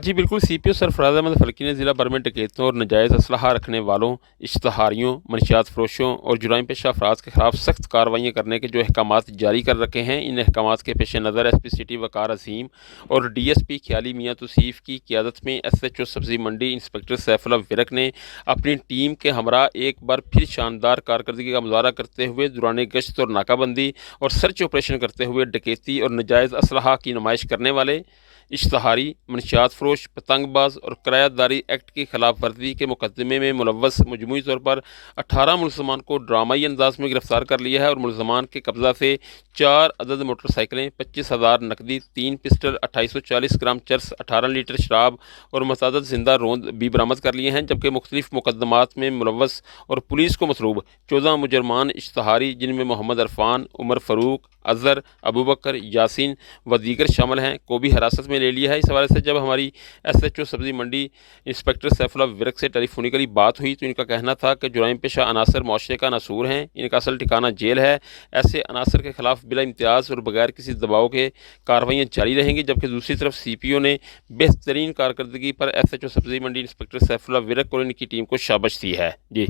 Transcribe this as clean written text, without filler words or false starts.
जी बिल्कुल, सीपीओ सरफराज अहमद फ़ल्की ने ज़िला भर में डकैतों और नाजायज़ असलहा रखने वालों, इश्तहारियों, मनशियात फ़रोशों और जुराइम पेशा अफराद के खिलाफ सख्त कार्रवाइयाँ करने के जो अहकामात जारी कर रखे हैं, इन अहकामात के पेश नज़र एसपी सिटी वक़ार अज़ीम और डीएसपी ख्याली मियां तौसीफ़ की क़ियादत में एसएचओ सब्ज़ी मंडी इंस्पेक्टर सैफुल्लाह विरक ने अपनी टीम के हमरा एक बार फिर शानदार कारकर्दगी का मुज़ाहरा करते हुए दौरान गश्त और नाकाबंदी और सर्च ऑपरेशन करते हुए डकैती और नाजायज़ असलहा की नुमाइश करने वाले इश्तहारी, मनशियात फ़रोश, पतंगबाज और किरायादारी एक्ट की खिलाफ वर्जी के मुकदमे में मुलव्वस मजमूई तौर पर 18 मुलज़मान को ड्रामाई अंदाज में गिरफ्तार कर लिया है और मुलज़मान के कब्ज़ा से 4 अदद मोटरसाइकिलें, 25,000 नकदी, 3 पिस्टल, 2840 ग्राम चरस, 18 लीटर शराब और मतअद्दद जिंदा रोंद भी बरामद कर लिए हैं। जबकि मुख्तलिफ मुकदमात में मुलव्वस और पुलिस को मतलूब 14 मुजरमान इश्तहारी, जिनमें मोहम्मद अरफान, उमर फ़ारूक, अज़हर, अबू बकर, यासीन व दीगर शामिल हैं, को भी हिरासत में ले लिया है। इस हवाले से जब हमारी एसएचओ सब्ज़ी मंडी इंस्पेक्टर सैफुल्लाह विरक से टेलीफोनिकली बात हुई तो इनका कहना था कि जुराइम पेशा अनासर मुआशरे का नासूर हैं, इनका असल ठिकाना जेल है। ऐसे अनासर के खिलाफ बिला इम्तियाज़ और बगैर किसी दबाव के कार्रवाइयाँ जारी रहेंगी। जबकि दूसरी तरफ सीपीओ ने बेहतरीन कारकर्दगी पर एसएचओ सब्ज़ी मंडी इंस्पेक्टर सैफुल्लाह विरक और इनकी टीम को शाबाश दी है। जी।